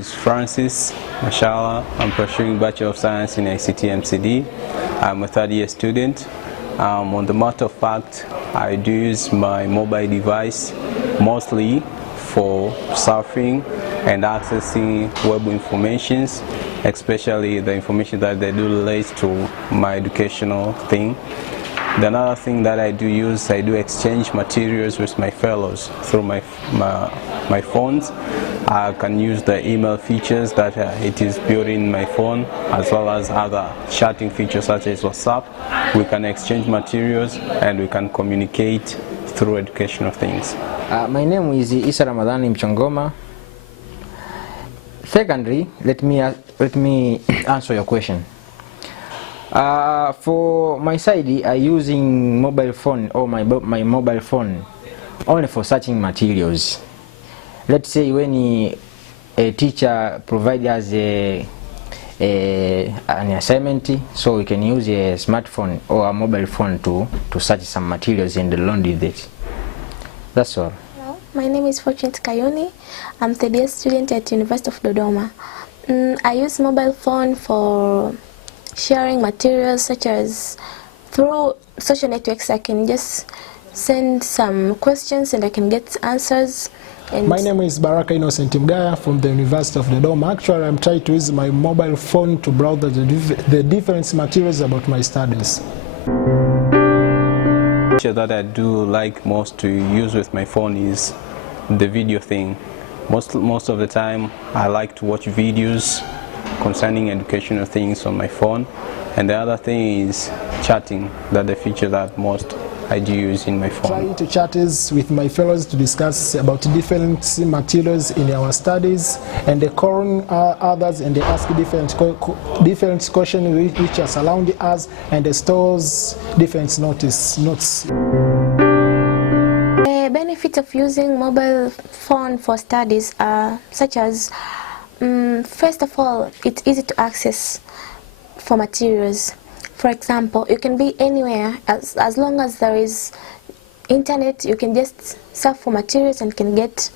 is Francis Mashala. I'm pursuing Bachelor of Science in ICT MCD. I'm a third-year student. On the matter of fact, I do use my mobile device mostly for surfing and accessing web informations, especially the information that they do relate to my educational thing. The another thing that I do use, I do exchange materials with my fellows through my phones. I can use the email features that it is built in my phone, as well as other chatting features such as WhatsApp. We can exchange materials and we can communicate through educational things. My name is Isa Ramadhani Mchongoma. Secondly, let me answer your question. For my side, I using mobile phone or my mobile phone only for searching materials. Let's say when a teacher provides us an assignment, so we can use a smartphone or a mobile phone to search some materials and learn with it. That's all. Hello, my name is Fortunate Kayuni. I'm third year student at University of Dodoma. I use mobile phone for sharing materials such as through social networks. I can just send some questions and I can get answers. And my name is Baraka Innocent Mgaya from the University of Dodoma. Actually, I'm trying to use my mobile phone to browse the different materials about my studies. That I do like most to use with my phone is the video thing. Most of the time I like to watch videos concerning educational things on my phone, and the other thing is chatting. That the feature that most I do use in my phone. Trying to chat is with my fellows to discuss about different materials in our studies, and they call others and they ask different questions which are surrounding us, and they stores different notes. The benefits of using mobile phone for studies are such as, first of all, it's easy to access for materials. For example, you can be anywhere as long as there is internet. You can just search for materials and can get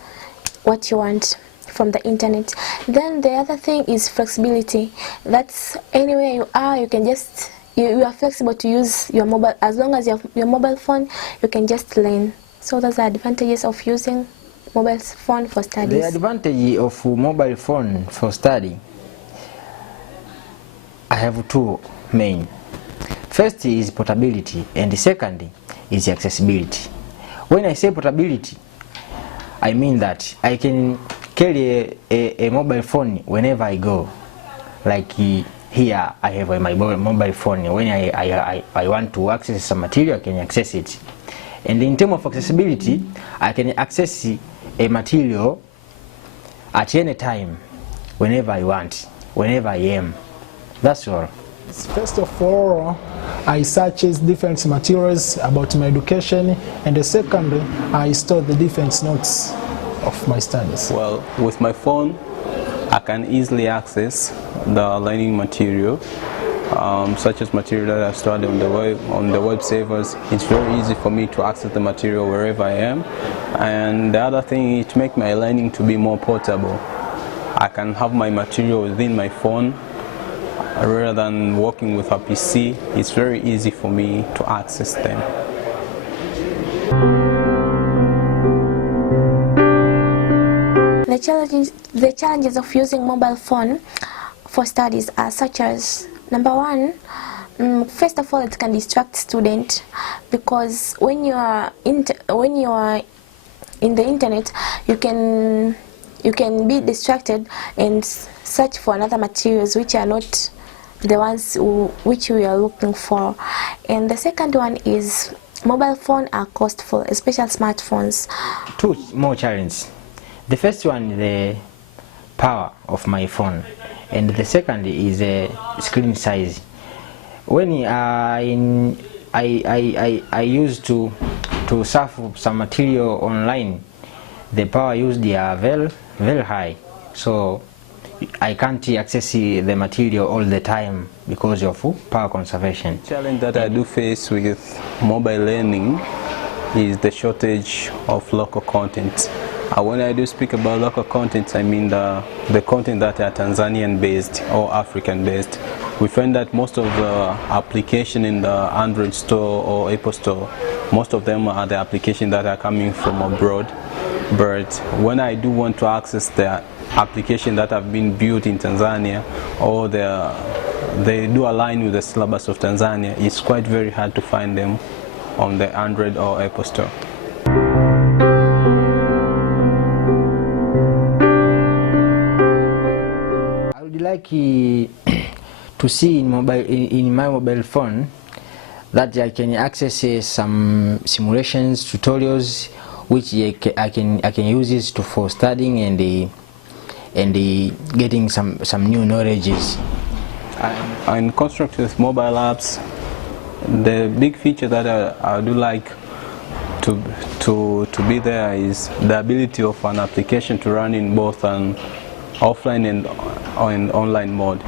what you want from the internet. Then the other thing is flexibility. That's anywhere you are, you can just you are flexible to use your mobile. As long as you have your mobile phone, you can just learn. So those are advantages of using mobile phone for studies. The advantage of mobile phone for study, I have two main. First is portability, and the second is accessibility. When I say portability, I mean that I can carry a mobile phone whenever I go. Like here, I have my mobile phone. When I want to access some material, I can access it. And in terms of accessibility, I can access a material at any time, whenever I want, whenever I am. That's all. First of all, I search different materials about my education, and the second, I store the different notes of my studies. Well, with my phone, I can easily access the learning material, such as material that I've stored on the web servers. It's very easy for me to access the material wherever I am. And the other thing is to make my learning to be more portable. I can have my material within my phone. Rather than working with a PC, it's very easy for me to access them. The challenges of using mobile phone for studies are such as, number one, first of all, it can distract students, because when you are in the internet, you can be distracted and search for another materials which are not the ones which we are looking for. And the second one is mobile phones are costful, especially smartphones. Two more challenges. The first one is the power of my phone, and the second is the screen size. When I used to surf some material online, the power used are very high, so I can't access the material all the time because of power conservation. The challenge that I do face with mobile learning is the shortage of local content. When I do speak about local content, I mean the content that are Tanzanian based or African based. We find that most of the application in the Android store or Apple store, most of them are the applications that are coming from abroad. But when I do want to access the application that have been built in Tanzania, or they do align with the syllabus of Tanzania, it's quite very hard to find them on the Android or Apple store. I would like to see in my mobile phone that I can access some simulations, tutorials, which I can use this for studying and getting some new knowledges. In construct with mobile apps, the big feature that I do like to be there is the ability of an application to run in both an offline and online mode.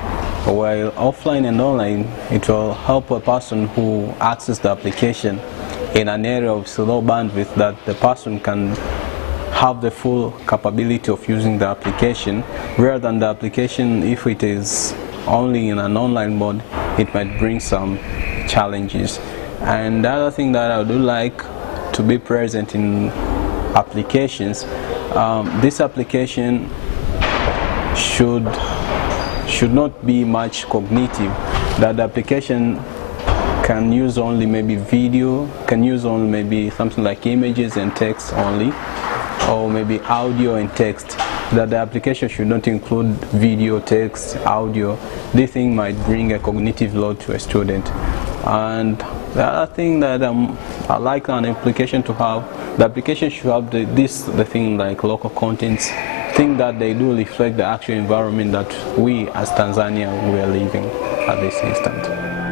While offline and online, it will help a person who accesses the application in an area of slow bandwidth that the person can have the full capability of using the application, rather than the application, if it is only in an online mode, it might bring some challenges. And the other thing that I do like to be present in applications, this application should not be much cognitive, that the application can use only maybe video, can use only maybe something like images and text only, or maybe audio and text, that the application should not include video, text, audio. This thing might bring a cognitive load to a student. And the other thing that I like an application to have, the application should have the thing like local contents, thing that they do reflect the actual environment that we as Tanzania we are living at this instant.